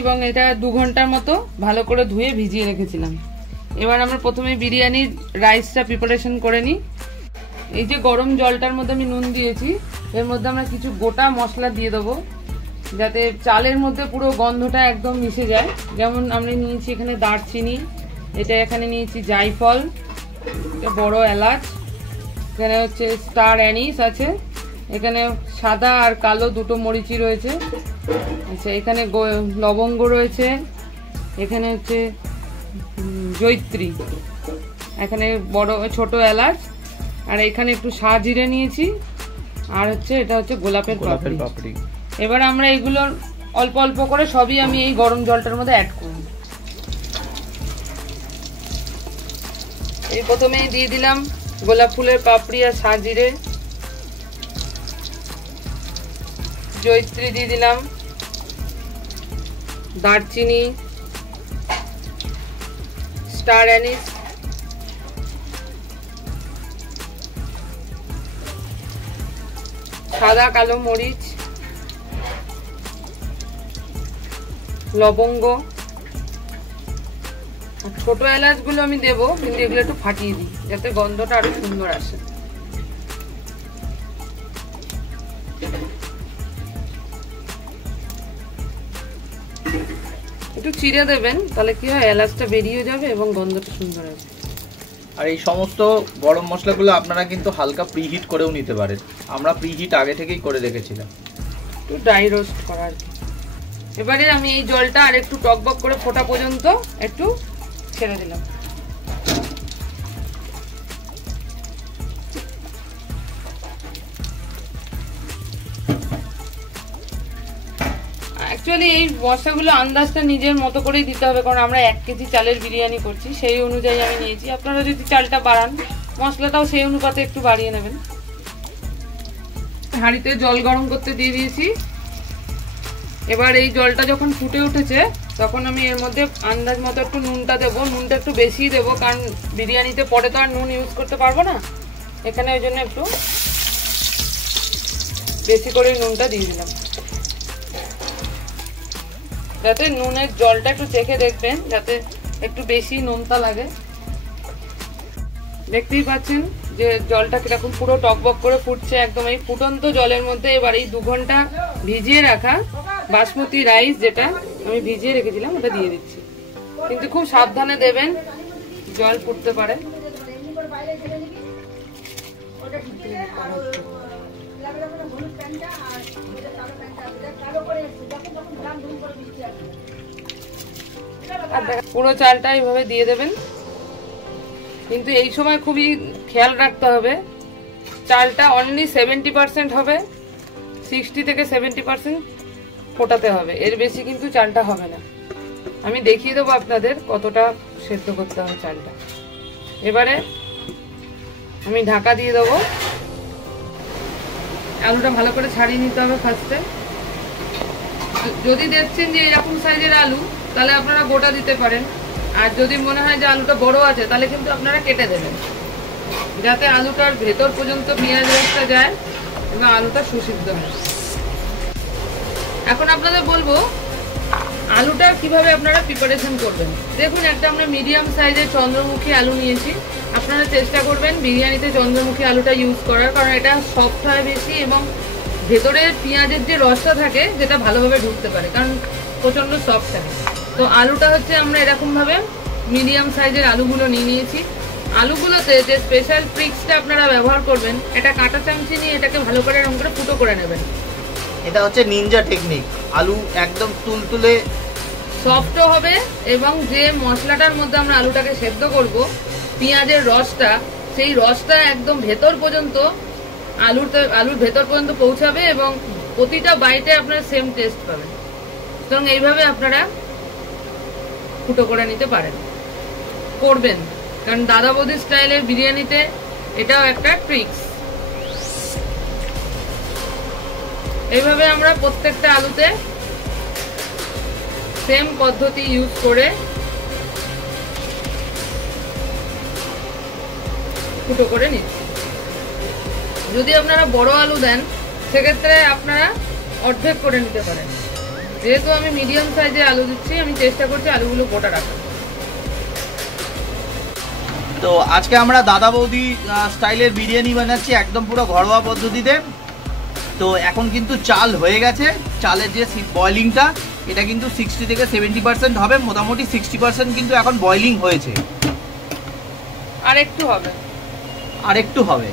এবং এটা 2 ঘন্টার মতো ভালো করে ধুয়ে ভিজিয়ে রেখেছিলাম। এবার আমরা প্রথমে বিরিয়ানির রাইসটা প্রিপারেশন করে নিই। এই যে গরম জলটার মধ্যে আমি নুন দিয়েছি, এর মধ্যে আমরা কিছু গোটা মশলা দিয়ে দেবো যাতে চালের মধ্যে পুরো গন্ধটা একদম মিশে যায়। যেমন আমরা নিয়েছি এখানে দারচিনি, এটা এখানে নিয়েছি জায়ফল, বড় এলাচ, এখানে হচ্ছে স্টার অ্যানিস আছে, এখানে সাদা আর কালো দুটো মরিচি রয়েছে, আচ্ছা এখানে লবঙ্গ রয়েছে, এখানে হচ্ছে জয়িত্রী, এখানে বড় ছোট এলাচ, আর এখানে একটু সাজিরে নিয়েছি, আর হচ্ছে এটা হচ্ছে গোলাপের পাপড়ি। এবার আমরা এগুলো অল্প অল্প করে সবই আমি এই গরম জলটার মধ্যে অ্যাড করব। এই প্রথমেই দিয়ে দিলাম গোলাপ ফুলের পাপড়ি আর সাজিরে, জয়িত্রী দিয়ে দিলাম, দারচিনি, স্টার অ্যানিস, সাদা কালো মরিচ, লবঙ্গ, ছোট এলাচগুলো আমি দেবো, কিন্তু এগুলো একটু ফাটিয়ে দিই যাতে গন্ধটা আরো সুন্দর আসে। একটু চিড়ে দেবেন, তাহলে কি হয় এলাচটা বেরিয়ে যাবে এবং গন্ধটা সুন্দর আসবে। আর এই সমস্ত গরম মশলাগুলো আপনারা কিন্তু হালকা প্রিহিট করেও নিতে পারেন, আমরা প্রিহিট আগে থেকেই করে রেখেছিলাম, একটু ড্রাই রোস্ট করার। এবারে আমি এই জলটা আর একটু টকবক করে ফোটা পর্যন্ত একটু ছেড়ে দিলাম। অ্যাকচুয়ালি এই মশলাগুলো আন্দাজটা নিজের মতো করেই দিতে হবে, কারণ আমরা 1 কেজি চালের বিরিয়ানি করছি, সেই অনুযায়ী আমি নিয়েছি। আপনারা যদি চালটা বাড়ান, মশলাটাও সেই অনুপাতে একটু বাড়িয়ে নেবেন। হাঁড়িতে জল গরম করতে দিয়ে দিয়েছি। এবার এই জলটা যখন ফুটে উঠেছে তখন আমি এর মধ্যে আন্দাজ মতো একটু নুনটা দেবো। নুনটা একটু বেশি দেবো, কারণ বিরিয়ানিতে পরে তো আর নুন ইউজ করতে পারবো না, এখানে ওই জন্য একটু বেশি করে নুনটা দিয়ে দিলাম, যাতে নুনের জলটা একটু চেখে দেখবেন যাতে একটু বেশি নুনটা লাগে। দেখতেই পাচ্ছেন যে জলটা কিরকম পুরো টকবক করে ফুটছে একদম। এই ফুটন্ত জলের মধ্যে এবার এই 2 ঘন্টা ভিজিয়ে রাখা বাসমতি রাইস, যেটা আমি ভিজিয়ে রেখেছিলাম, ওটা দিয়ে দিচ্ছি। কিন্তু খুব সাবধানে দেবেন, জল ফুটতে পারে। পুরো চালটা এইভাবে দিয়ে দেবেন, কিন্তু এই সময় খুবই খেয়াল রাখতে হবে চালটা অনলি 70% হবে, 60 থেকে 70% ফোটাতে হবে, এর বেশি কিন্তু চালটা হবে না। আমি দেখিয়ে দেবো আপনাদের কতটা সেদ্ধ করতে হবে চালটা। এবারে আমি ঢাকা দিয়ে দেবো। আলুটা ভালো করে ছাড়িয়ে নিতে হবে ফার্স্টে। যদি দেখছেন যে এরকম সাইজের আলু, তাহলে আপনারা গোটা দিতে পারেন, আর যদি মনে হয় যে আলুটা বড় আছে তাহলে কিন্তু আপনারা কেটে দেবেন, যাতে আলুটার ভেতর পর্যন্ত পেঁয়াজ রসটা যায় এবং আলুটা সুসিদ্ধ হয়। এখন আপনাদের বলবো আলুটা কিভাবে আপনারা প্রিপারেশন করবেন। দেখুন, একটা আমরা মিডিয়াম সাইজের চন্দ্রমুখী আলু নিয়েছি। আপনারা চেষ্টা করবেন বিরিয়ানিতে চন্দ্রমুখী আলুটা ইউজ করার, কারণ এটা সফট হয় বেশি এবং ভেতরে পেঁয়াজের যে রসটা থাকে যেটা ভালোভাবে ঢুকতে পারে, কারণ প্রচন্ড সফট থাকে। তো আলুটা হচ্ছে আমরা এরকম ভাবে মিডিয়াম সাইজের আলুগুলো নিয়ে নিয়েছি। আলুগুলোতে যে স্পেশাল ট্রিক্সটা আপনারা ব্যবহার করবেন, এটা কাঁটা চামচি নিয়ে এটাকে ভালো করে এরকম করে ফুটো করে নেবেন। এটা হচ্ছে নিনজা টেকনিক। আলু একদম তুলতুলে সফটও হবে এবং যে মশলাটার মধ্যে আমরা আলুটাকে সেদ্ধ করব, পেঁয়াজের রসটা, সেই রসটা একদম ভেতর পর্যন্ত আলুর ভেতর পর্যন্ত পৌঁছাবে এবং প্রতিটা বাইটে আপনারা সেম টেস্ট পাবেন। সুতরাং এইভাবে আপনারা ফুটো করে নিতে পারেন, করবেন, কারণ দাদা বৌদি স্টাইলের বিরিয়ানিতে এটাও একটা ট্রিক্স। এইভাবে আমরা প্রত্যেকটা আলুতে সেম পদ্ধতি ইউজ করে ফুটো করে নিচ্ছি। যদি আপনারা বড় আলু দেন সেক্ষেত্রে আপনারা অর্ধেক করে নিতে পারেন। যেহেতু আমি মিডিয়াম সাইজে আলু দিচ্ছি, আমি চেষ্টা করছি আলুগুলো গোটা রাখার। তো আজকে আমরা দাদা বৌদি স্টাইলের বিরিয়ানি বানাচ্ছি একদম পুরো ঘরোয়া পদ্ধতিতে। তো এখন কিন্তু চাল হয়ে গেছে, চালের যে বয়লিংটা এটা কিন্তু 60 থেকে 70% হবে, মোটামুটি 60% কিন্তু এখন বয়লিং হয়েছে, আর একটু হবে, আর একটু হবে।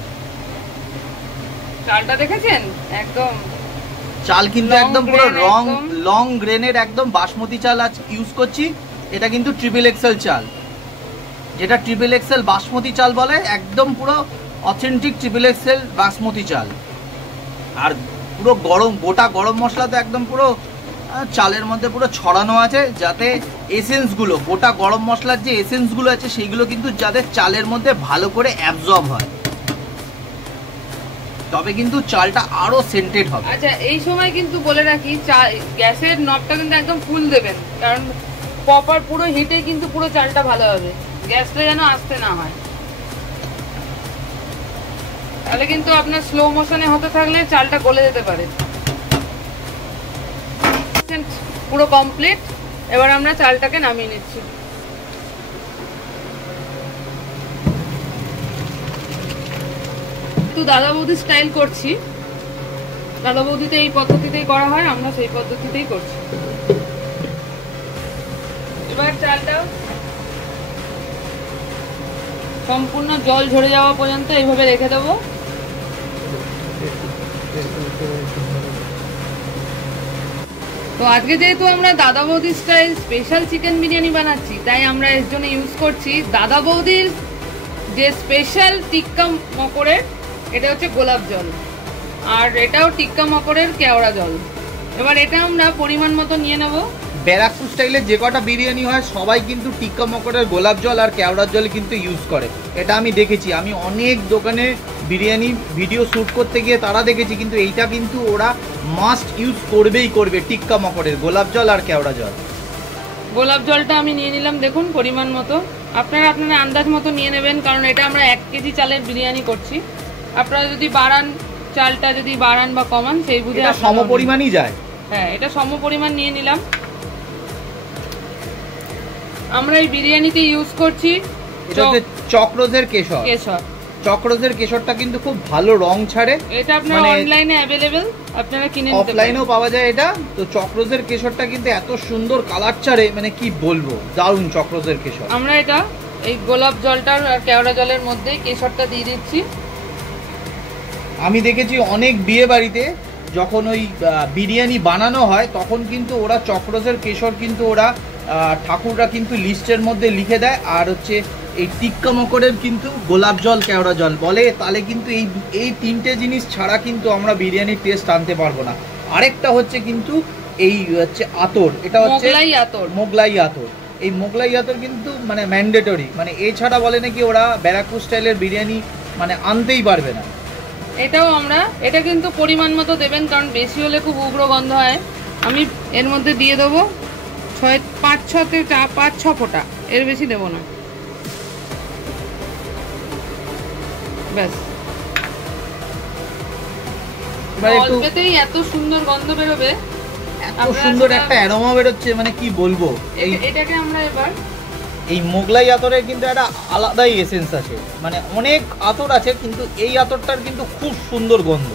চালটা দেখেছেন একদম চাল কিন্তু একদম পুরো লং গ্রেনের একদম বাসমতি চাল আজ ইউজ করছি। এটা কিন্তু ট্রিপল এক্সেল চাল, যেটা ট্রিপল এক্সেল বাসমতি চাল বলে, একদম পুরো অথেন্টিক ট্রিপল এক্সেল বাসমতি চাল। আর পুরো গোটা গরম মশলা তো একদম পুরো চালের মধ্যে পুরো ছড়ানো আছে, যাতে এসেন্সগুলো, গোটা গরম মশলার যে এসেন্সগুলো আছে সেইগুলো কিন্তু যাতে চালের মধ্যে ভালো করে অ্যাবজর্ব হয়, তবে কিন্তু চালটা আরো সেন্টেড হবে। আচ্ছা, এই সময় কিন্তু বলে রাখি, গ্যাসের নবটা কিন্তু একদম ফুল দেবেন, কারণ প্রপার পুরো হিটে কিন্তু পুরো চালটা ভালো হবে, গ্যাসটা যেন আসতে না হয়। তাহলে কিন্তু আপনার স্লো মোশনে হতে থাকলে চালটা গলে যেতে পারে। পুরো কমপ্লিট, এবার আমরা চালটাকে নামিয়ে নিচ্ছি। তো দাদা বৌদি স্টাইল করছি, দাদা বৌদিতে এই পদ্ধতিতেই করা হয়, আমরা সেই পদ্ধতিতেই করছি। এবার চালটা সম্পূর্ণ জল ঝরে যাওয়া পর্যন্ত এইভাবে রেখে দেবো। তো আজকে যেহেতু আমরা দাদা বৌদি স্টাইল স্পেশাল চিকেন বিরিয়ানি বানাচ্ছি, তাই আমরা এর জন্য ইউজ করছি দাদা বৌদির যে স্পেশাল টিক্কা মকরের, এটা হচ্ছে গোলাপ জল, আর এটাও টিক্কা মকরের কেওড়া জল। এবার এটা আমরা পরিমাণ মতো নিয়ে নেব। ব্যারাকপুর স্টাইলে যে কটা বিরিয়ানি হয় সবাই কিন্তু টিক্কা মকরের গোলাপ জল আর কেওড়ার জল কিন্তু ইউজ করে, এটা আমি দেখেছি। আমি অনেক দোকানে বিরিয়ানি ভিডিও শ্যুট করতে গিয়ে তারা দেখেছি, কিন্তু এইটা কিন্তু ওরা মাস্ট ইউজ করবেই করবে, টিক্কা মকরের গোলাপ জল আর কেওড়া জল। গোলাপ জলটা আমি নিয়ে নিলাম, দেখুন পরিমাণ মতো, আপনারা আপনারা আন্দাজ মতো নিয়ে নেবেন, কারণ এটা আমরা 1 কেজি চালের বিরিয়ানি করছি। আপনারা যদি বাড়ান, চালটা যদি বাড়ান বা কমান সেই বুঝে সম পরিমাণই যায়। হ্যাঁ, এটা সম পরিমাণ নিয়ে নিলাম। আমরা এই বিরিয়ানিতে ইউজ করছি চক্রোজের কেশর। চক্রোজের কেশরটা কিন্তু খুব ভালো রং ছাড়ে, এটা আপনার অনলাইনে अवेलेबल, আপনারা কিনে নিতে পারেন, অফলাইনেও পাওয়া যায় এটা। তো চক্রোজের কেশরটা কিন্তু এত সুন্দর কালার ছাড়ে, মানে কি বলবো, দারুণ চক্রোজের কেশর। আমরা এটা এই গোলাপ জলটার আর কেওড়া জলের মধ্যে কেশরটা দিয়ে দিচ্ছি। আমি দেখেছি অনেক বিয়ে বাড়িতে যখন ওই বিরিয়ানি বানানো হয় তখন কিন্তু ওরা চক্রোজের কেশর কিন্তু ওরা ঠাকুররা কিন্তু লিস্টের মধ্যে লিখে দেয়, আর হচ্ছে এই টিক্কা মকরের কিন্তু গোলাপ জল কেওড়া জল বলে। তাহলে কিন্তু এই তিনটে জিনিস ছাড়া কিন্তু আমরা বিরিয়ানির টেস্ট আনতে পারবো না। আরেকটা হচ্ছে কিন্তু এই হচ্ছে আতর, এটা হচ্ছে মোগলাই আতর। এই মোগলাই আতর কিন্তু মানে ম্যান্ডেটরি, মানে এছাড়া বলে নাকি ওরা ব্যারাকপুর স্টাইলের বিরিয়ানি মানে আনতেই পারবে না। এটাও আমরা, এটা কিন্তু পরিমাণ মতো দেবেন, কারণ বেশি হলে খুব উগ্র গন্ধ হয়। আমি এর মধ্যে দিয়ে দেবো 5-6 ফোঁটা, এর বেশি দেবো না, ব্যাস। অল্পেতেই এত সুন্দর গন্ধ বেরোবে, এত সুন্দর একটা অ্যারোমা বেরোচ্ছে, মানে কি বলবো। এটাকে আমরা এবার এই মোগলাই আতরের কিন্তু একটা আলাদাই এসেন্স আছে, মানে অনেক আতর আছে কিন্তু এই আতরটার কিন্তু খুব সুন্দর গন্ধ।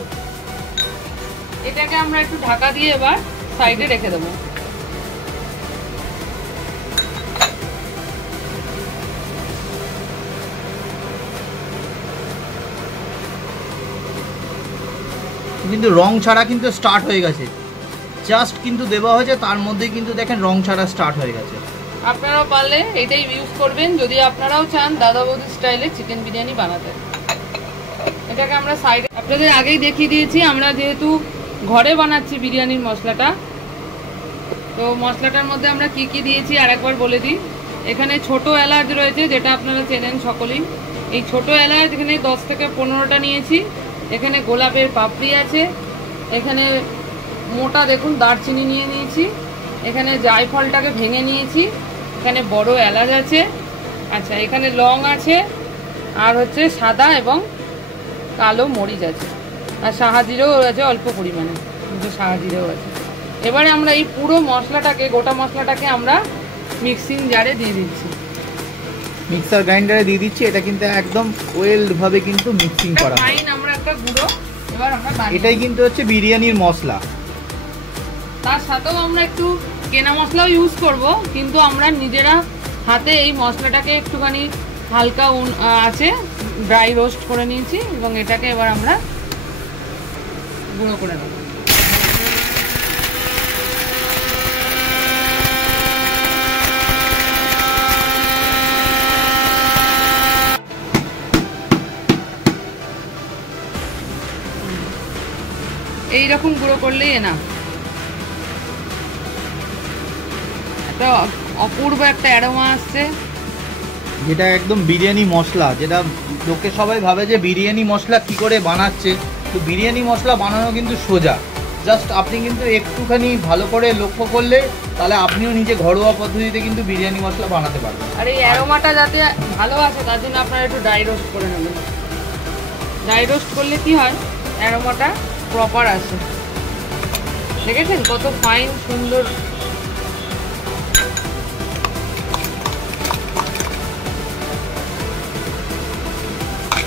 এটাকে আমরা একটু ঢাকা দিয়ে এবার সাইডে রেখে দেবো। কিন্তু রং ছাড়া কিন্তু স্টার্ট হয়ে গেছে, জাস্ট কিন্তু দেওয়া হয়েছে, তার মধ্যেই কিন্তু দেখেন রং ছাড়া স্টার্ট হয়ে গেছে। আপনারাও পারলে এটাই ইউজ করবেন যদি আপনারাও চান দাদা বৌদি স্টাইলে চিকেন বিরিয়ানি বানাতে। এটাকে আমরা সাইডে, আপনাদের আগেই দেখিয়ে দিয়েছি আমরা যেহেতু ঘরে বানাচ্ছি বিরিয়ানির মশলাটা, তো মশলাটার মধ্যে আমরা কি কি দিয়েছি আর একবার বলে দিই। এখানে ছোট এলাচ রয়েছে, যেটা আপনারা চেনেন সকলেই। এই ছোট এলাচ এখানে 10 থেকে 15টা নিয়েছি। এখানে গোলাপের পাপড়ি আছে, এখানে মোটা দেখুন দারচিনি নিয়ে নিয়েছি, এখানে জায়ফলটাকে ভেঙে নিয়েছি, এখানে বড় এলাচ আছে, আচ্ছা এখানে লং আছে, আর হচ্ছে সাদা এবং কালো মরিচ আছে, আর সাহাজিরেও আছে অল্প পরিমাণে, কিন্তু সাহাজিরেও আছে। এবারে আমরা এই পুরো মশলাটাকে, গোটা মশলাটাকে আমরা মিক্সিং জারে দিয়ে দিচ্ছি, মিক্সার গ্রাইন্ডারে দিয়ে দিচ্ছি। এটা কিন্তু একদম ওয়েল ভাবে কিন্তু মিক্সিং করা হয়। ফাইন আমরা একটা গুঁড়ো এবার আমরা এটাই কিন্তু হচ্ছে বিরিয়ানির মশলা। তার সাথেও আমরা একটু কেনা মশলাও ইউজ করব, কিন্তু আমরা নিজেরা হাতে এই মশলাটাকে একটুখানি হালকা আছে ড্রাই রোস্ট করে নিয়েছি, এবং এটাকে এবার আমরা গুঁড়ো করে নেব। এইরকম গুঁড়ো করলেই না, একটা অপূর্ব একটা অ্যারোমা আসছে, যেটা একদম বিরিয়ানি মশলা। যেটা লোকে সবাই ভাবে যে বিরিয়ানি মশলা কি করে বানাচ্ছে, তো বিরিয়ানি মশলা বানানো কিন্তু সোজা। জাস্ট আপনি কিন্তু একটুখানি ভালো করে লক্ষ্য করলে তাহলে আপনিও নিজে ঘরোয়া পদ্ধতিতে কিন্তু বিরিয়ানি মশলা বানাতে পারবেন। আর এই অ্যারোমাটা যাতে ভালো আসে তার জন্য আপনারা একটু ড্রাই রোস্ট করে নেবেন। ড্রাই রোস্ট করলে কি হয়, অ্যারোমাটা প্রপার আসে। দেখেছেন কত ফাইন সুন্দর।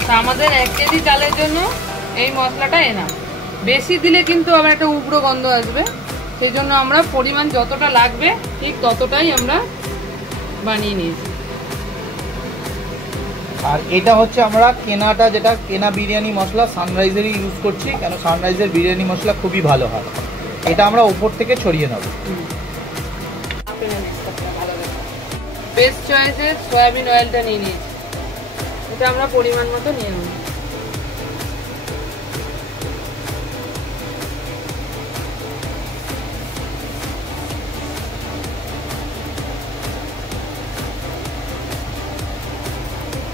তা আমাদের 1 কেজি চালের জন্য এই মশলাটা এনা, বেশি দিলে কিন্তু আবার একটা উগ্র গন্ধ আসবে, সেই জন্য আমরা পরিমাণ যতটা লাগবে ঠিক ততটাই আমরা বানিয়ে নিয়েছি। আর এটা হচ্ছে আমরা কেনাটা, যেটা কেনা বিরিয়ানি মশলা সানরাইজেরই ইউজ করছি, কেন সানরাইজের বিরিয়ানি মশলা খুবই ভালো হয়। এটা আমরা ওপর থেকে ছড়িয়ে নেব। বেস্ট চয়েসের সয়াবিন অয়েলটা নিয়ে নিয়েছি, এটা আমরা পরিমাণ মতো নিয়ে নেব।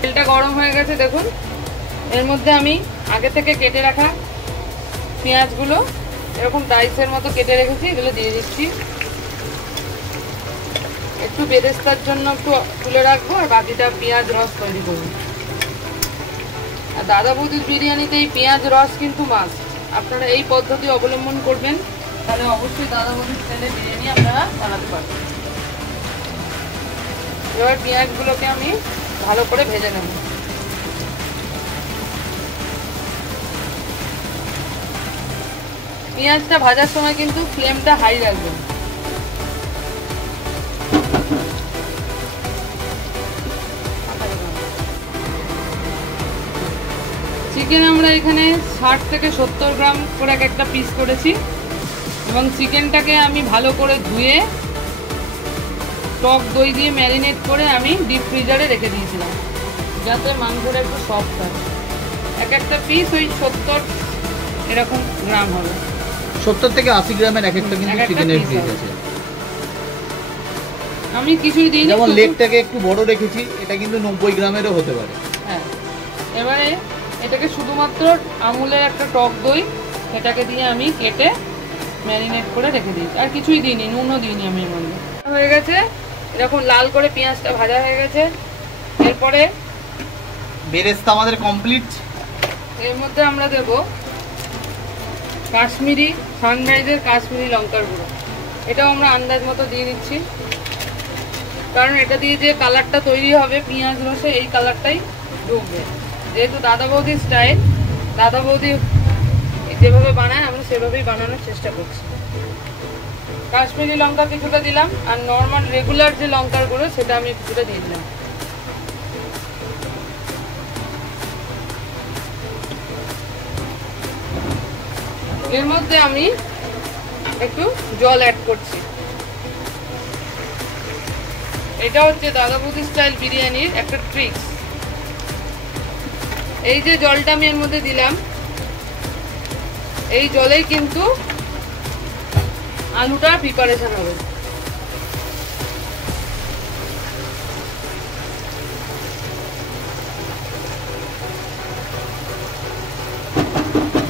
তেলটা গরম হয়ে গেছে দেখুন, এর মধ্যে আমি আগে থেকে কেটে রাখা পেঁয়াজগুলো এরকম ডাইসের মতো কেটে রেখেছি, এগুলো দিয়ে দিচ্ছি। একটু বেরেস্তার জন্য একটু তুলে রাখবো, আর বাকিটা পেঁয়াজ রস তৈরি করবো। আর দাদা বৌদির বিরিয়ানিতে এই পেঁয়াজ রস কিন্তু মাস্ট, আপনারা এই পদ্ধতি অবলম্বন করবেন, তাহলে অবশ্যই দাদা বৌদির স্টাইলে বিরিয়ানি আপনারা বানাতে পারবেন। এবার পেঁয়াজগুলোকে আমি ভালো করে ভেজে নেব। পেঁয়াজটা ভাজার সময় কিন্তু ফ্লেমটা হাই রাখবেন। চিকেন আমরা এখানে 60 থেকে 70 গ্রাম করে একটা পিস করেছি, এবং চিকেনটাকে আমি ভালো করে ধুয়ে টক দই দিয়ে ম্যারিনেট করে আমি ডিপ ফ্রিজারে রেখে দিয়েছিলাম, যাতে মাংসটা একটু সফট হয়। এক একটা পিস ওই 70 এরকম গ্রাম হবে, 70 থেকে 80 গ্রামের এক একটা কিন্তু চিকেনের পিস আছে। আমি কিছুই দিই, যেমন লেগটাকে একটু বড় রেখেছি, এটা কিন্তু 90 গ্রামেরও হতে পারে। হ্যাঁ, এবারে এটাকে শুধুমাত্র আমুলের একটা টক দই, সেটাকে দিয়ে আমি কেটে ম্যারিনেট করে রেখে দিয়েছি, আর কিছুই দিইনি, নুনও দিইনি আমি। এর মধ্যে হয়ে গেছে এরকম লাল করে পেঁয়াজটা ভাজা হয়ে গেছে। এরপরে বেরেস্তা আমাদের কমপ্লিট। এর মধ্যে আমরা দেব কাশ্মীরি সানরাইজের কাশ্মীরি লঙ্কার গুঁড়ো, এটাও আমরা আন্দাজ মতো দিয়ে দিচ্ছি, কারণ এটা দিয়ে যে কালারটা তৈরি হবে পেঁয়াজ রসে, এই কালারটাই ঢুকবে। যেহেতু দাদা বৌদির স্টাইল, দাদা বৌদি যেভাবে বানায় আমরা সেভাবেই বানানোর চেষ্টা করছি। কাশ্মীরি লঙ্কা কিছুটা দিলাম, আর নর্মাল রেগুলার যে লঙ্কার গুঁড়ো সেটা আমি কিছুটা দিয়ে দিলাম। এর মধ্যে আমি একটু জল অ্যাড করছি। এটা হচ্ছে দাদা বৌদি স্টাইল বিরিয়ানির একটা ট্রিক্স। এই যে জলটা আমি এর মধ্যে দিলাম, এই জলেই কিন্তু আলুটা প্রিপারেশন হবে।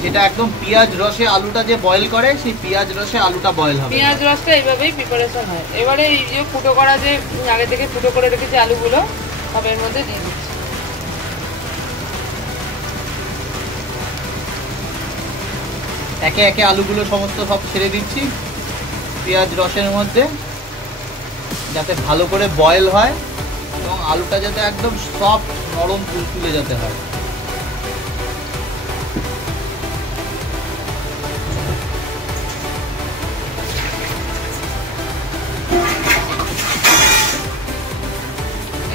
যেটা একদম পেঁয়াজ রসে আলুটা যে বয়েল করে, সেই পেঁয়াজ রসে আলুটা বয়েল হবে। পেঁয়াজ রসটা এইভাবেই প্রিপারেশন হয়। এবারে এই যে ফুটো করা, যে আগে থেকে ফুটো করে রেখেছি আলুগুলো, সব এর মধ্যে দিয়ে দিচ্ছি। একে একে আলুগুলো সমস্ত সব ছেড়ে দিচ্ছি পেঁয়াজ রসের মধ্যে, যাতে ভালো করে বয়েল হয় এবং আলুটা যাতে একদম সফট নরম তুলতুলে যাতে হয়।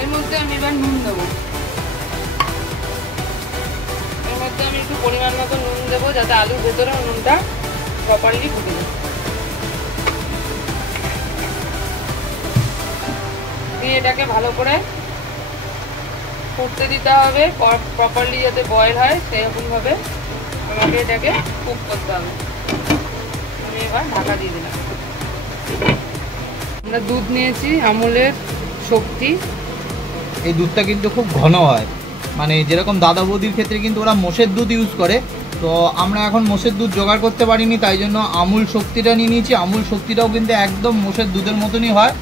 এর মধ্যে আমি এবার নুন দেবো। এর মধ্যে আমি একটু পরিমাণ মতো নুন দেবো, যাতে আলুর ভেতরে নুনটা প্রপারলি ঢুকে যায়। দিয়ে এটাকে ভালো করে ফুটতে দিতে হবে, প্রপারলি যাতে বয়েল হয় সেরকম ভাবে আমাকে এটাকে কুক করতে হবে। আমি এবার ঢাকা দিয়ে দিলাম। আমরা দুধ নিয়েছি আমুলের শক্তি। এই দুধটা কিন্তু খুব ঘন হয়, মানে যেরকম দাদা বৌদির ক্ষেত্রে কিন্তু ওরা মোষের দুধ ইউজ করে, তো আমরা এখন মোষের দুধ জোগাড় করতে পারিনি, তাই জন্য আমুল শক্তিটা নিয়ে নিয়েছি। আমুল শক্তিটাও কিন্তু একদম মোষের দুধের মতনই হয়,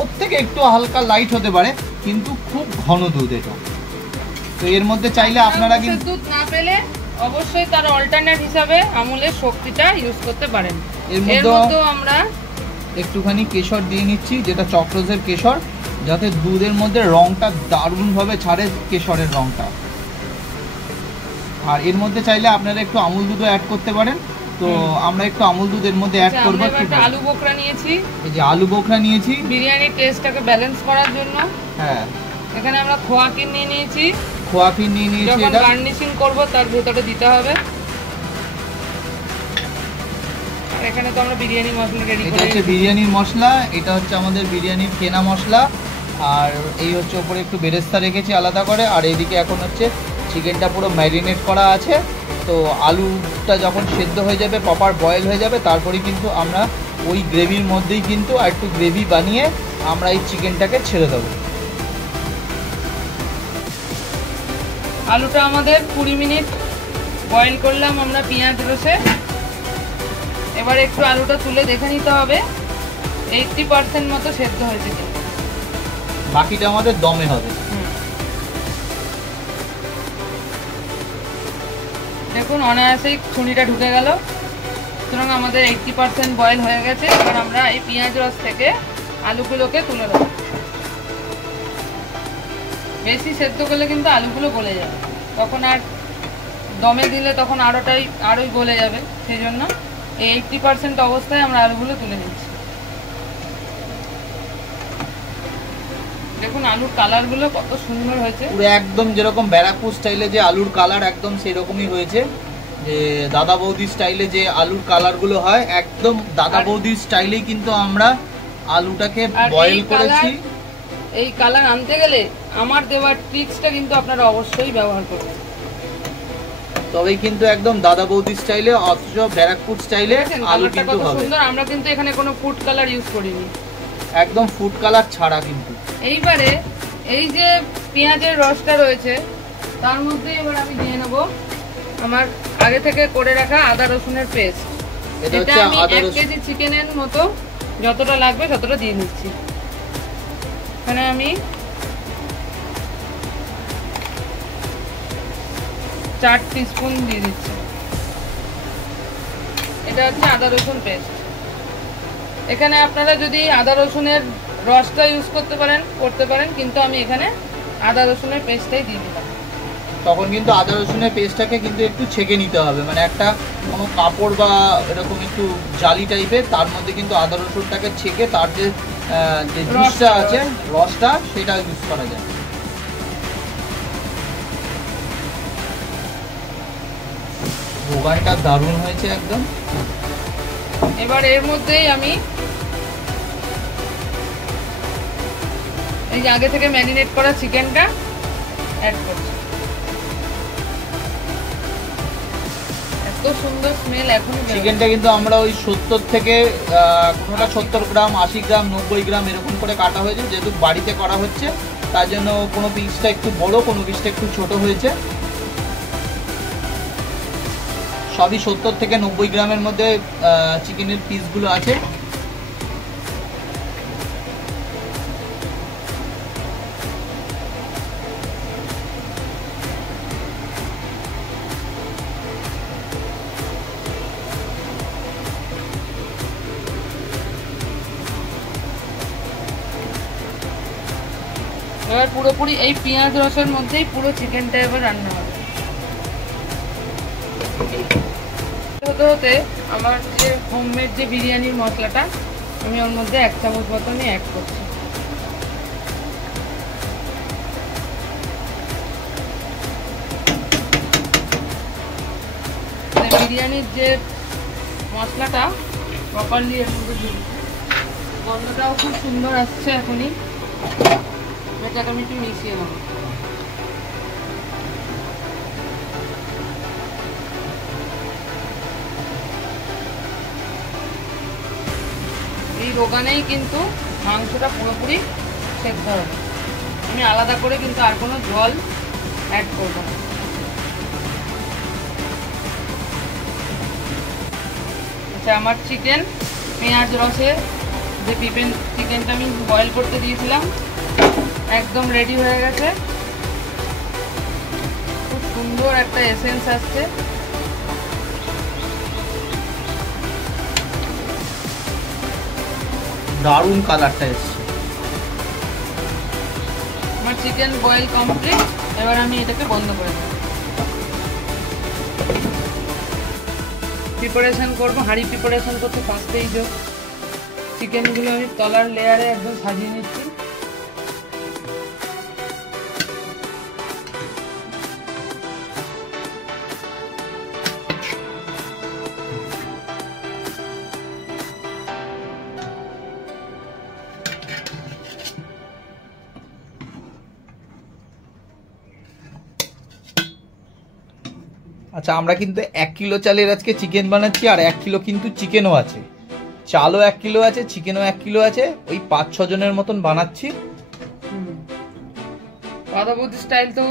ওর থেকে একটু হালকা লাইট হতে পারে, কিন্তু খুব ঘন দুধ এটা। তো এর মধ্যে চাইলে আপনারা কিন্তু দুধ না পেলে অবশ্যই তার অল্টারনেট হিসাবে আমুলের শক্তিটা ইউজ করতে পারেন। এর মধ্যেও আমরা একটুখানি কেশর দিয়ে নিচ্ছি, যেটা চক্রোজের কেশর, যাতে দুধের মধ্যে রংটা দারুণভাবে ছাড়ে, কেশরের রংটা। আর এর মধ্যে চাইলে আপনারা একটু আমুল দুধও অ্যাড করতে পারেন। তো আমরা একটু আমুল দুধ এর মধ্যে অ্যাড করব। আলু বোখরা নিয়েছি, এই যে আলু বোখরা নিয়েছি বিরিয়ানির টেস্টটাকে ব্যালেন্স করার জন্য। হ্যাঁ, এখানে আমরা খোয়া ক্ষীর নিয়ে নিয়েছি। খোয়া ক্ষীর নিয়ে নিয়েছি, যখন গার্নিশিং করব তার ভেতরে দিতে হবে। আর এখানে তো আমরা বিরিয়ানি মশলা রেডি করে, এটা হচ্ছে বিরিয়ানির মশলা, এটা হচ্ছে আমাদের বিরিয়ানির কেনা মশলা। আর এই হচ্ছে উপরে একটু বেরেস্তা রেখেছি আলাদা করে। আর এইদিকে এখন হচ্ছে চিকেনটা পুরো ম্যারিনেট করা আছে। তো আলুটা যখন সেদ্ধ হয়ে যাবে, প্রপার বয়েল হয়ে যাবে, তারপরে কিন্তু আমরা ওই গ্রেভির মধ্যেই কিন্তু আর একটু গ্রেভি বানিয়ে আমরা এই চিকেনটাকে ছেড়ে দেবো। আলুটা আমাদের 20 মিনিট বয়েল করলাম আমরা পেঁয়াজ রসে। এবার একটু আলুটা তুলে দেখে নিতে হবে 80% মতো সেদ্ধ হয়েছে কিনা। বাকিটা আমাদের দমে হবে। দেখুন অনায়াসেই ছুরিটা ঢুকে গেল, সুতরাং আমাদের 80% বয়েল হয়ে গেছে। এবার আমরা এই পেঁয়াজ রস থেকে আলুগুলোকে তুলে দেবো। বেশি সেদ্ধ করলে কিন্তু আলুগুলো গলে যাবে, তখন আর দমে দিলে তখন আরোই গলে যাবে। সেই জন্য এই 80% অবস্থায় আমরা আলুগুলো তুলে নিচ্ছি। দেখুন আলুর কালারগুলো কত সুন্দর হয়েছে, পুরো একদম যেরকম ব্যারাকপুর স্টাইলে যে আলুর কালার একদম সেরকমই হয়েছে। যে দাদা বৌদি স্টাইলে যে আলুর কালারগুলো হয়, একদম দাদা বৌদির স্টাইলেই কিন্তু আমরা আলুটাকে বয়েল করেছি। এই কালার আনতে গেলে আমার দেওয়ার ট্রিক্সটা কিন্তু আপনারা অবশ্যই ব্যবহার করবেন, তবেই কিন্তু একদম দাদা বৌদি স্টাইলে, অথচ ব্যারাকপুর স্টাইলে আলু কিন্তু হবে সুন্দর। আমরা কিন্তু এখানে কোনো ফুড কালার ইউজ করিনি, একদম ফুড কালার ছাড়া। কিন্তু এইবারে এই যে পেঁয়াজের রসটা রয়েছে তার মধ্যে এবার আমি দিয়ে নেব আমার আগে থেকে করে রাখা আদা রসুনের পেস্ট। এটা আমি 1 কেজি চিকেনের মতো যতটা লাগবে ততটা দিয়ে নিচ্ছি। এখানে আমি 4 টিস্পুন দিয়ে দিচ্ছি। এটা হচ্ছে আদা রসুন পেস্ট। এখানে আপনারা যদি আদা রসুনের রসটা ইউজ করতে পারেন, কিন্তু আমি এখানে আদা রসুনের পেস্টটাই দিয়ে দিলাম। তখন কিন্তু আদা রসুনের পেস্টটাকে কিন্তু একটু ছেঁকে নিতে হবে, মানে একটা কোনো কাপড় বা এরকম একটু জালি টাইপের, তার মধ্যে কিন্তু আদা রসুনটাকে ছেঁকে তার যে জুসটা আছে, রসটা, সেটা ইউজ করা যায়। ভোগানটা দারুণ হয়েছে একদম। এবার এর মধ্যেই আমি এই যে আগে থেকে ম্যারিনেট করা চিকেনটা অ্যাড করছি। এত সুন্দর স্মেল এখন। চিকেনটা কিন্তু আমরা ওই 70 থেকে কোনোটা 70 গ্রাম, 80 গ্রাম, 90 গ্রাম এরকম করে কাটা হয়েছে, যেহেতু বাড়িতে করা হচ্ছে তার জন্য কোনো পিসটা একটু বড়, কোনো পিসটা একটু ছোট হয়েছে। সবই 70 থেকে 90 গ্রামের মধ্যে চিকেনের পিসগুলো আছে। এবার পুরোপুরি এই পেঁয়াজ রসের মধ্যেই পুরো চিকেনটা এবার রান্না হবে। হতে হতে আমার যে হোমমেড যে বিরিয়ানির মশলাটা আমি ওর মধ্যে 1 চামচ মতনই অ্যাড করছি। বিরিয়ানির যে মশলাটা প্রপারলি এর মধ্যে দিয়ে দিচ্ছি। গন্ধটাও খুব সুন্দর আসছে এখনই। এটাকে আমি একটু মিশিয়ে নেব। এই রোগানেই কিন্তু মাংসটা পুরোপুরি সেদ্ধ হবে। আমি আলাদা করে কিন্তু আর কোনো জল অ্যাড করব না। আচ্ছা, আমার চিকেন পেঁয়াজ রসে যে চিকেনটা আমি বয়েল করতে দিয়েছিলাম একদম রেডি হয়ে গেছে। খুব সুন্দর একটা এসেন্স আসছে। দারুণ কালারটা এসছে। আমার চিকেন বয়েল কমপ্লিট। এবার আমি এটাকে বন্ধ করে দেব। প্রিপারেশন করব। হাঁড়ি প্রিপারেশন করতে ফার্স্টেই যে চিকেনগুলো আমি তলার লেয়ারে একদম সাজিয়ে নিচ্ছি। আচ্ছা, আমরা কিন্তু 1 কিলো চালের আজকে চিকেন বানাচ্ছি, আর 1 কিলো কিন্তু চিকেনও আছে। চালও 1 কিলো আছে, চিকেনও 1 কিলো আছে। ওই 5-6 জনের মতন বানাচ্ছি। দাদাবৌদি স্টাইল তো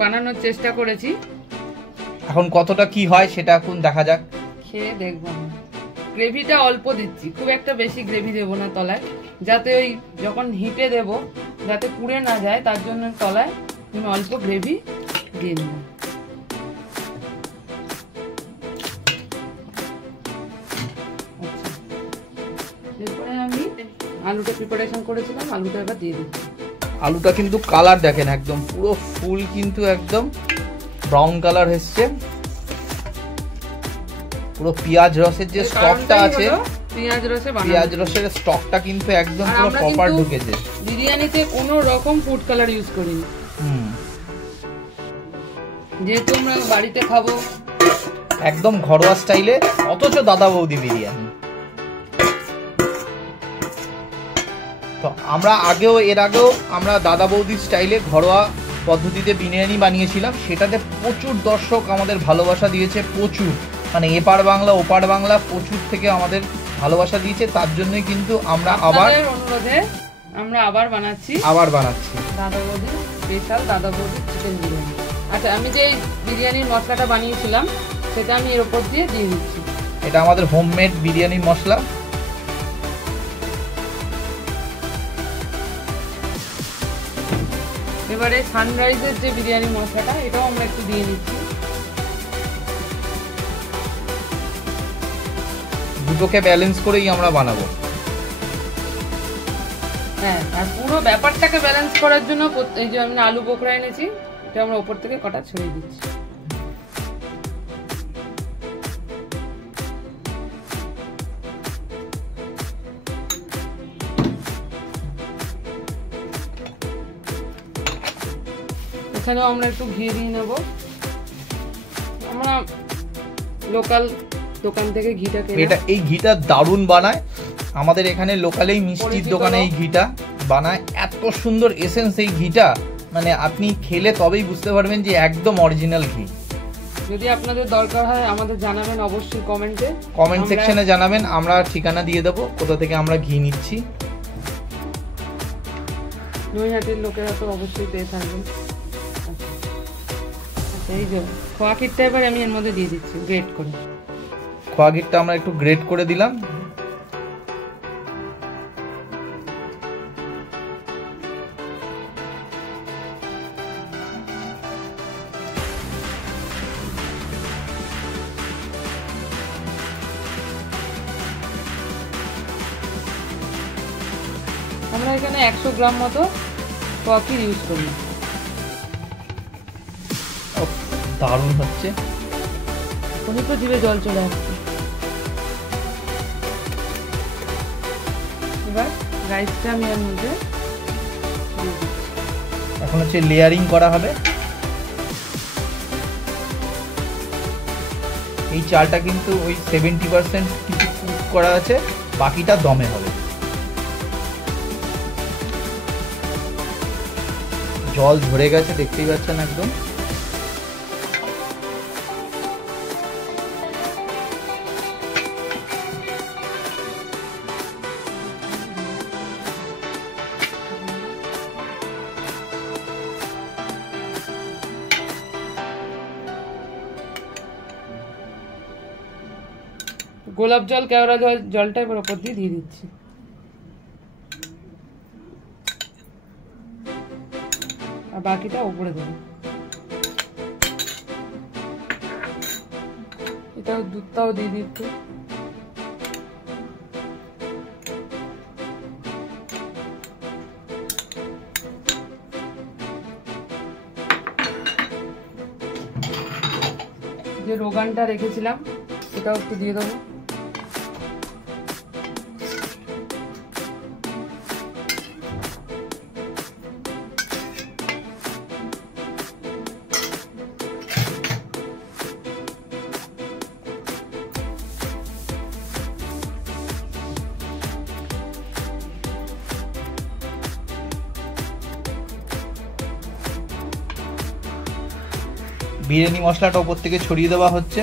বানানোর চেষ্টা করেছি। এখন কতটা কি হয় সেটা এখন দেখা যাক, খেয়ে দেখব। গ্রেভিটা অল্প দিচ্ছি, খুব একটা বেশি গ্রেভি দেবো না তলায়, যাতে ওই যখন হিটে দেব যাতে পুড়ে না যায়, তার জন্য তলায় আমি অল্প গ্রেভি দিয়ে নেব। এরপরে আমি আলুটা প্রিপারেশন করেছিলাম, আলুটা এবার দিয়ে দিচ্ছি। আলুটা কিন্তু কালার দেখেন একদম পুরো ফুল, কিন্তু একদম ব্রাউন কালার এসছে। পুরো পেঁয়াজ রসের যে স্টকটা আছে, পেঁয়াজ রসের স্টকটা কিন্তু একদম পুরো প্রপার ঢুকেছে। বিরিয়ানিতে কোনো রকম ফুড কালার ইউজ করিনি, যেহেতু আমরা বাড়িতে খাবো, একদম ঘরোয়া স্টাইলে, অথচ দাদা বৌদি বিরিয়ানি। তো আমরা এর আগেও আমরা দাদা বৌদি স্টাইলে ঘরোয়া পদ্ধতিতে বিরিয়ানি বানিয়েছিলাম। সেটাতে প্রচুর দর্শক আমাদের ভালোবাসা দিয়েছে, প্রচুর, মানে এপার বাংলা ওপার বাংলা প্রচুর থেকে আমাদের ভালোবাসা দিয়েছে। তার জন্যই কিন্তু আমরা আবার বানাচ্ছি দাদা বৌদি স্পেশাল দাদা বৌদি চিকেন বিরিয়ানি। আচ্ছা, আমি যে বিরিয়ানির মশলাটা বানিয়েছিলাম সেটা আমি এর উপর দিয়ে দিচ্ছি। এটা আমাদের হোমমেড বিরিয়ানির মশলা। এবারে সানরাইজের যে বিরিয়ানি মশলাটা, এটাও আমরা একটু দিয়ে দিচ্ছি। দুটোকে ব্যালেন্স করেই আমরা বানাবো। হ্যাঁ, আর পুরো ব্যাপারটাকে ব্যালেন্স করার জন্য এই যে আমি আলু বোখরা এনেছি, এটা আমরা উপর থেকে কটা ছড়িয়ে দিচ্ছি। এখানেও আমরা একটু ঘি দিয়ে নেবো। আমরা লোকাল দোকান থেকে ঘিটা কিনে, এই ঘিটা দারুণ বানায়। আমাদের এখানে লোকালেই মিষ্টির দোকানে এই ঘিটা বানায়। এত সুন্দর এসেন্স এই ঘিটা, মানে আপনি খেলে তবেই বুঝতে পারবেন যে একদম অরিজিনাল ঘি। যদি আপনাদের দরকার হয় আমাদের জানাবেন অবশ্যই কমেন্টে, কমেন্ট সেকশনে জানাবেন, আমরা ঠিকানা দিয়ে দেবো কোথা থেকে আমরা ঘি নিচ্ছি। নৈহাটির লোকেরা তো অবশ্যই পেয়ে থাকবেন। এই যে খোয়া ক্ষীরটা এবার আমি এর মধ্যে দিয়ে দিচ্ছি গ্রেট করে। খোয়া ক্ষীরটা আমরা একটু গ্রেট করে দিলাম। আমরা এখানে 100 গ্রাম মতো খোয়া ক্ষীর ইউজ করি। দারুণ হচ্ছে, উনি তো জিভে জল চলে আসছে। এবার রাইসটা আমি এর মধ্যে এখন হচ্ছে লেয়ারিং করা হবে। এই চালটা কিন্তু ওই 70% কিছু কুক করা আছে, বাকিটা দমে হবে। জল ঝরে গেছে, দেখতেই পাচ্ছেন একদম। গোলাপ জল কেওড়া জলটা এবার ওপর দিয়ে দিচ্ছি। আর বাকিটা উপরে দেবো। এটাও দুধটাও দিয়ে দিচ্ছি। যে রোগানটা রেখেছিলাম এটাও একটু দিয়ে দেবো। বিরিয়ানি মশলাটা উপর থেকে ছড়িয়ে দেওয়া হচ্ছে।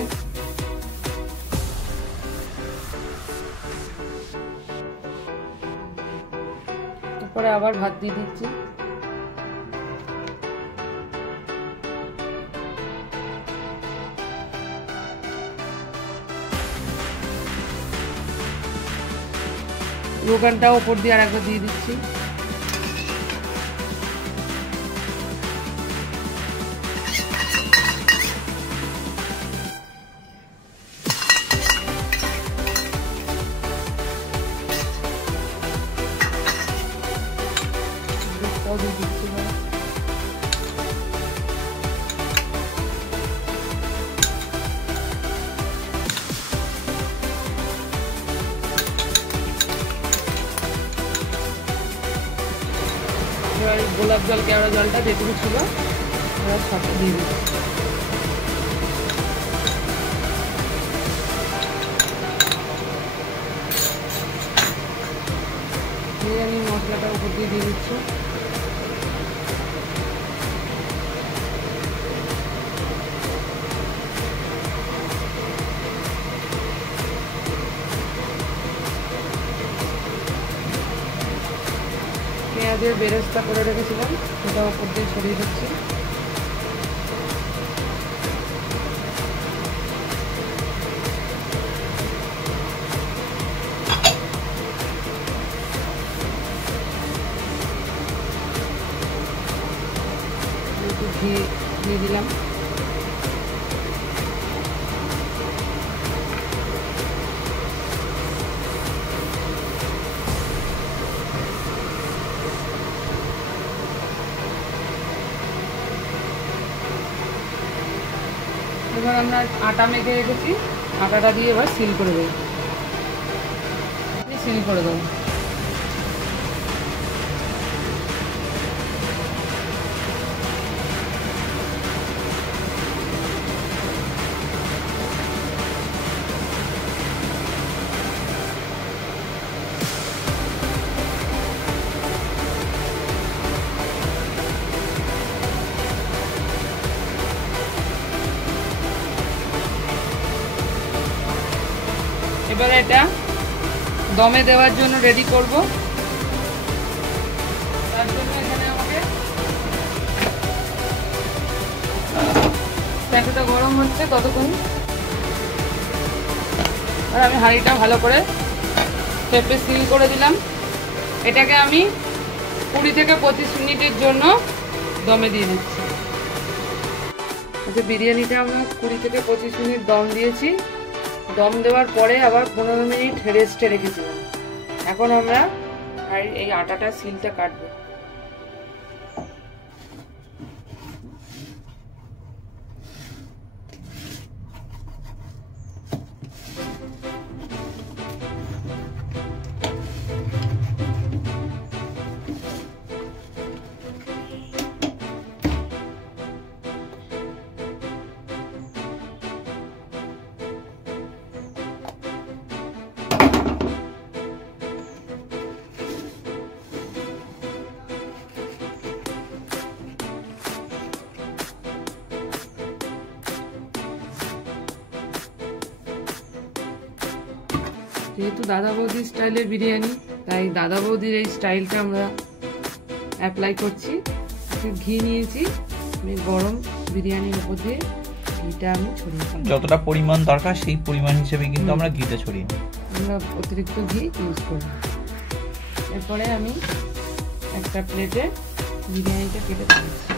তারপরে আবার ভাত দিয়ে দিচ্ছি। রোগানটাও উপর দিয়ে আর একবার দিয়ে দিচ্ছি। এবার গোলাপ জল কেওড়া জলটা যেটুকু ছিল এবার সাথে দিয়ে দিচ্ছি। বিরিয়ানির মশলাটা উপর দিয়ে দিচ্ছি। পেঁয়াজের বেরেস্তা করে রেখেছিলাম সেটা উপর দিয়ে ছড়িয়ে দিচ্ছি। একটু ঘি দিয়ে দিলাম। এবার আমরা আটা মেখে রেখেছি, আটাটা দিয়ে এবার সিল করে দেবো। সিল করে দেবো। এবারে এটা দমে দেওয়ার জন্য রেডি করব। তার জন্য এখানে আমাকে প্যাকেটটা গরম হচ্ছে ততক্ষণ, আর আমি হাঁড়িটা ভালো করে চেপে সিল করে দিলাম। এটাকে আমি 20 থেকে 25 মিনিটের জন্য দমে দিয়ে দিচ্ছি। আচ্ছা, বিরিয়ানিটা আমরা 20 থেকে 25 মিনিট দম দিয়েছি। দম দেওয়ার পরে আবার 15 মিনিট রেস্টে রেখেছিলাম। এখন আমরা এই আটাটা সিলটা কাটবো। যেহেতু দাদা বৌদির স্টাইলের বিরিয়ানি, তাই দাদা বৌদির এই স্টাইলটা আমরা অ্যাপ্লাই করছি। ঘি নিয়েছি, আমি গরম বিরিয়ানির উপর দিয়ে ঘিটা আমি ছড়িয়ে দিই। যতটা পরিমাণ দরকার সেই পরিমাণ হিসেবে কিন্তু আমরা ঘিটা ছড়িয়ে নিই। আমরা অতিরিক্ত ঘি ইউজ করি। এরপরে আমি একটা প্লেটে বিরিয়ানিটা কেটে দিচ্ছি।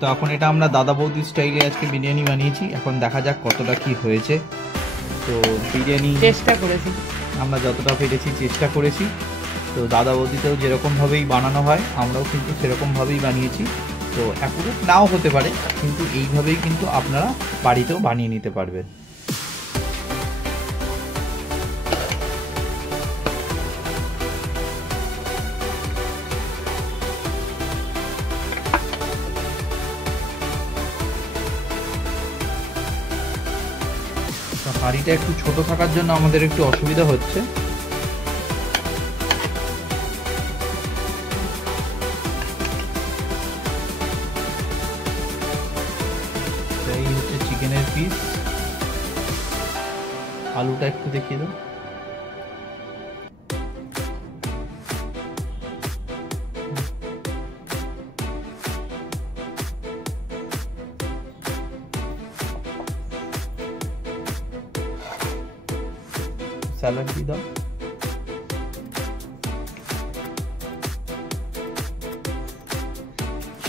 তো এখন এটা আমরা দাদা বৌদি স্টাইলে আজকে বিরিয়ানি বানিয়েছি। এখন দেখা যাক কতটা কি হয়েছে। তো বিরিয়ানি চেষ্টা করেছি, আমরা যতটা পেরেছি চেষ্টা করেছি। তো দাদা বৌদিতেও যেরকমভাবেই বানানো হয় আমরাও কিন্তু সেরকমভাবেই বানিয়েছি। তো অ্যাকুরেট নাও হতে পারে, কিন্তু এইভাবেই কিন্তু আপনারা বাড়িতেও বানিয়ে নিতে পারবেন। হাঁড়িটা একটু ছোট থাকার জন্য আমাদের একটু অসুবিধা হচ্ছে। এই হচ্ছে চিকেনের পিস। আলুটা একটু দেখিয়ে দাও। স্যালাড দিয়ে দাও।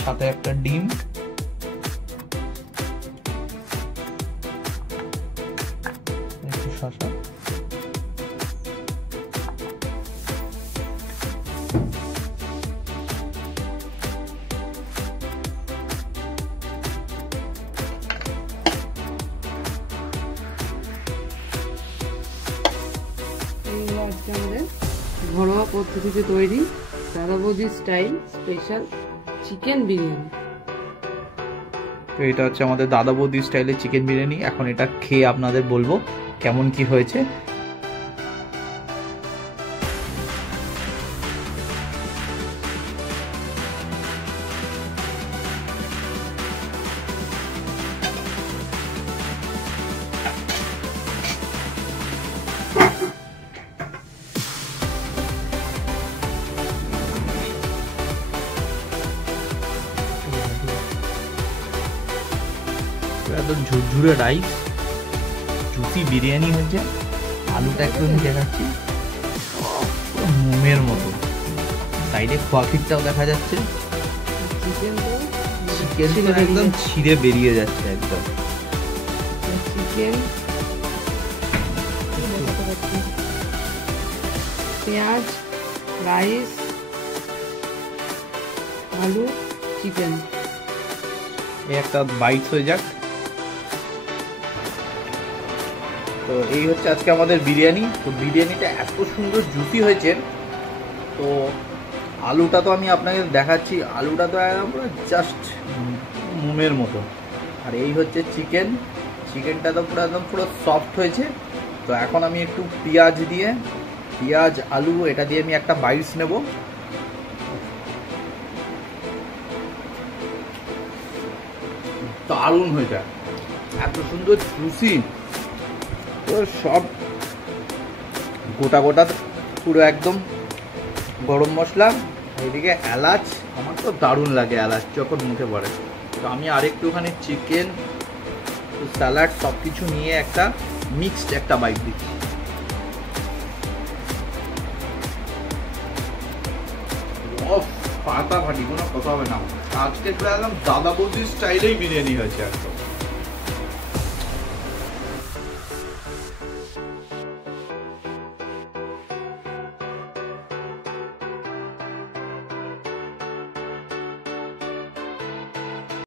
সাথে একটা ডিম, একটু শসা, আমাদের ঘরোয়া পদ্ধতিতে তৈরি দাদা বৌদির স্টাইল স্পেশাল চিকেন বিরিয়ানি। তো এটা হচ্ছে আমাদের দাদা বৌদি স্টাইলের চিকেন বিরিয়ানি। এখন এটা খেয়ে আপনাদের বলবো কেমন কি হয়েছে। একদম ঝুরঝুরে রাইস, জুসি বিরিয়ানি হয়েছে। আলুটা একটু আমি দেখাচ্ছি, মোমের মতো। সাইডে খোয়া ক্ষীরটাও দেখা যাচ্ছে। চিকেন একদম ছিঁড়ে বেরিয়ে যাচ্ছে একদম। চিকেন, পেঁয়াজ, রাইস, আলু, চিকেন। এই একটা বাইট হয়ে যাক। তো এই হচ্ছে আজকে আমাদের বিরিয়ানি। তো বিরিয়ানিটা এত সুন্দর জুসি হয়েছে। তো আলুটা তো আমি আপনাকে দেখাচ্ছি, আলুটা তো একদম জাস্ট মোমের মতো। আর এই হচ্ছে চিকেন, চিকেনটা তো পুরো একদম পুরো সফট হয়েছে। তো এখন আমি একটু পেঁয়াজ আলু এটা দিয়ে আমি একটা বাইটস নেব। দারুণ হয়েছে, এত সুন্দর জুসি, তো সব গোটা গোটা পুরো একদম গরম মশলা, এদিকে এলাচ, আমার তো দারুণ লাগে এলাচ যখন মুখে পড়ে। তো আমি আরেকটুখানি চিকেন স্যালাড সব কিছু নিয়ে একটা মিক্সড একটা বাইট দিচ্ছি। ফাটাফাটি, কোনো কথা হবে না। আজকে পুরো একদম দাদা বৌদির স্টাইলেই বিরিয়ানি হয়েছে একদম।